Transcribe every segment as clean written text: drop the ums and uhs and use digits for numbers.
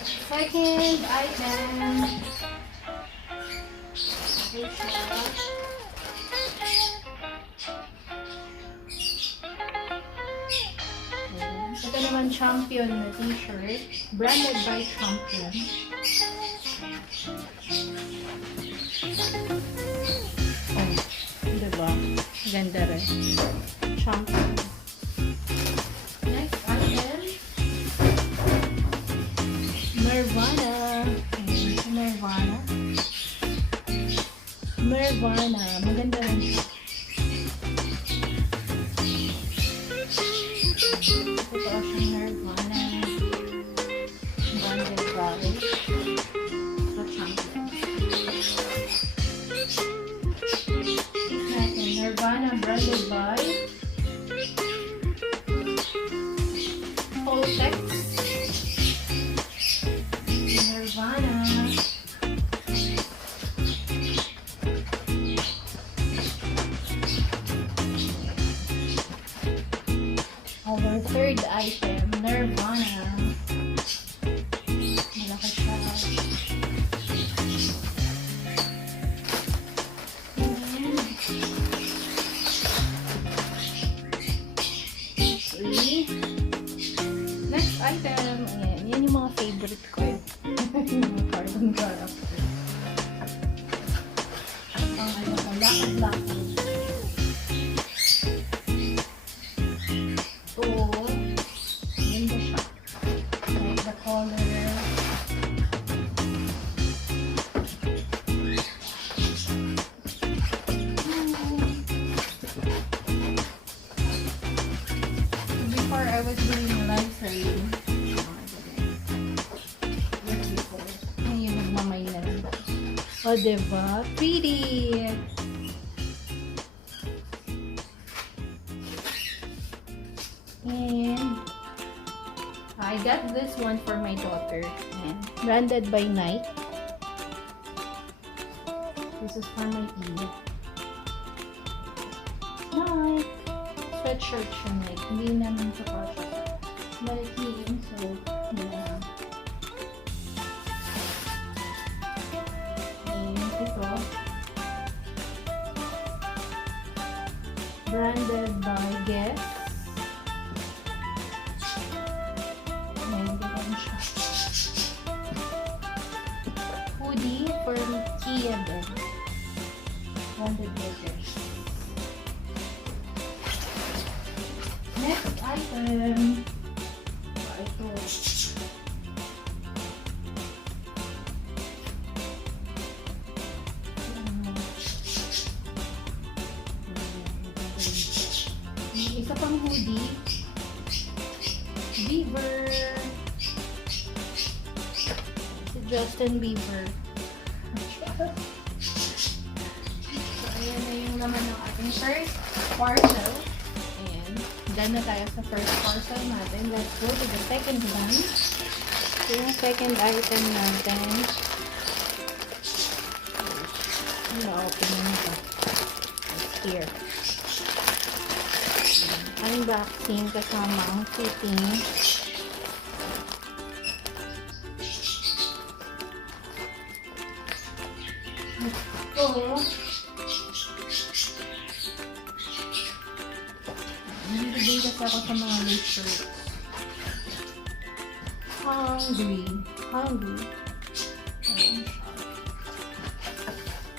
Second item. Thriftshop. Ito naman Champion na t-shirt. Branded by Champion. Oh, diba? Ganda rin. Champion. Next item. Nirvana. Ayan, Nirvana. Nirvana. Maganda rin siya. Ito siyang Nirvana. Branded by sa Champion. Ito natin. Nirvana branded by Poltex. Nirvana. Our third item, Nirvana. Malaki siya. Okay. Next item. Ayan. Yan yung mga favorite ko eh. Yung cartoon character. Ang ano ko, black. Before I was doing a live stream, ngayon nagmamay na rin. O, diba? Pretty! And I got this one for my daughter. And branded by Nike. This is for my Eve. Nike. Sweatshirt siya, Nike. Hindi naman siya kasha. Malitiin, so, yeah. And ito. Branded by Guess. Hoodie from Kia din. Branded by Guess. Next item. Ito. Isa pang hoodie. Bieber. Si Justin Bieber. So, ayan na yung naman ng ating first parcel. Ayan. Done na tayo sa first parcel natin. Let's go to the second one. So, yung second item natin. Open na ito. It's here. Unboxing kasama ang fitting. Ito. Nilibigay kasi ako sa mga Tshirts. Hungry.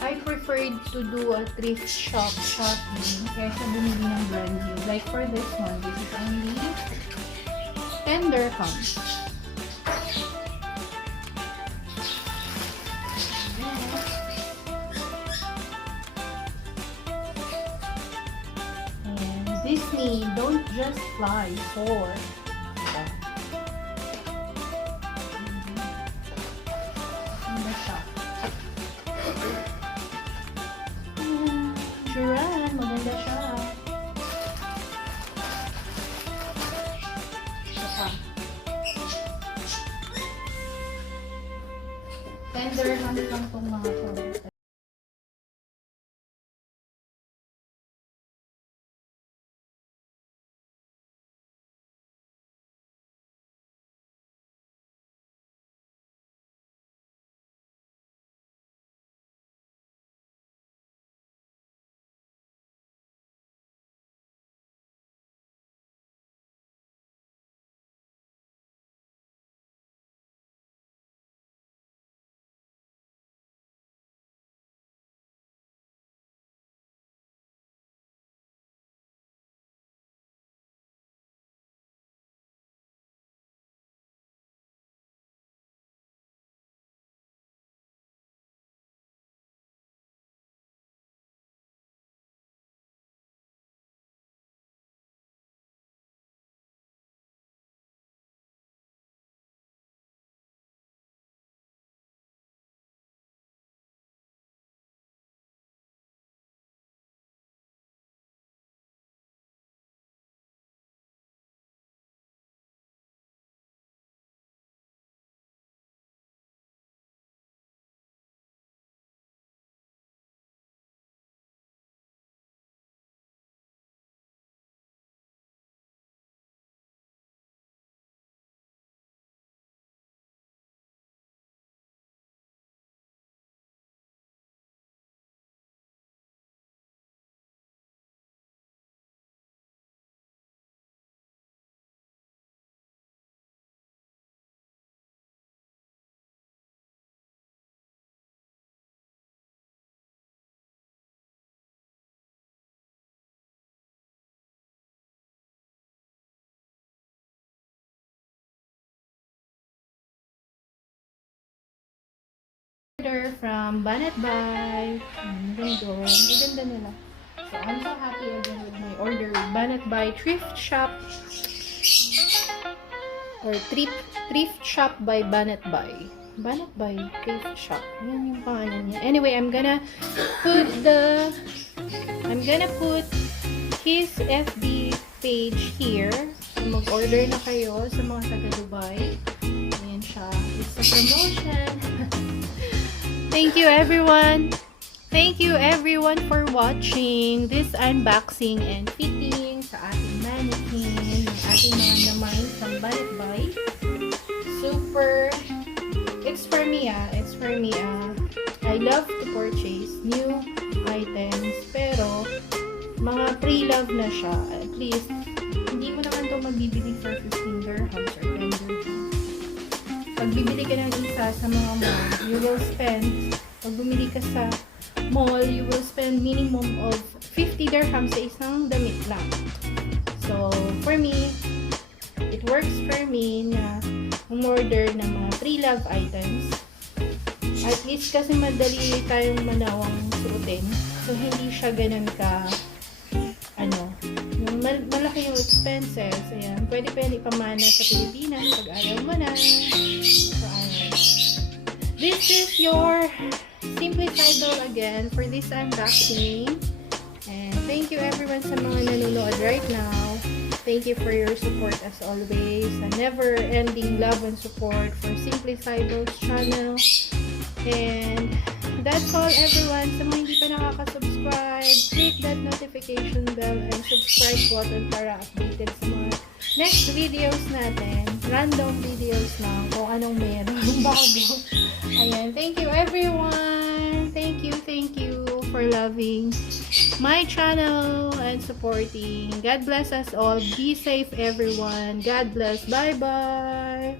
I preferred to do a thrift shop shopping kaysa bumili ng brand new. Like for this one, this is only 10 dirhams. And Disney, don't just fly, soar. In the shop. Shuran, maganda siya. Saka. Tender lang itong mga to. Order from Banat by. Ang ganda nila. So, I'm so happy again with my order with Banat by Thrift Shop. Or Thrift Shop by Banat by. Banat by Thrift Shop. Yan yung pangalan niya. Anyway, I'm gonna put his FB page here. Mag-order na kayo sa mga taga Dubai. Ayan siya. It's a promotion. Thank you everyone. Thank you everyone for watching this unboxing and fitting sa ating mannequin, ating mga naman sa Banat by. Super. It's for me. I love to purchase new items, pero mga pre-love na siya. At least hindi mo naman ito magbibili for 15 dirhams or 10 dirhams. Pag bibili ka ng isa sa mga mall, you will spend, pag bumili ka sa mall, you will spend minimum of 50 dirhams sa isang damit lang. So, for me, it works for me na umorder ng mga pre-love items. At least kasi madali tayong manawang suotin. So, hindi siya ganun ka, malaki yung expenses. Ayan. Pwede pa yan ipamana sa Pilipinas pag ayaw mo na. So, this is your Simply Sidle again for this unboxing. And thank you everyone sa mga nanonood right now. Thank you for your support as always. A never-ending love and support for Simply Sidle's channel. And that's all everyone. Sa mga hindi pa nakaka-subscribe, click that notification bell and subscribe button para updated sa mga next videos natin. Random videos lang kung anong meron bago. Ayan. Thank you everyone. Thank you for loving my channel and supporting. God bless us all. Be safe everyone. God bless. Bye-bye.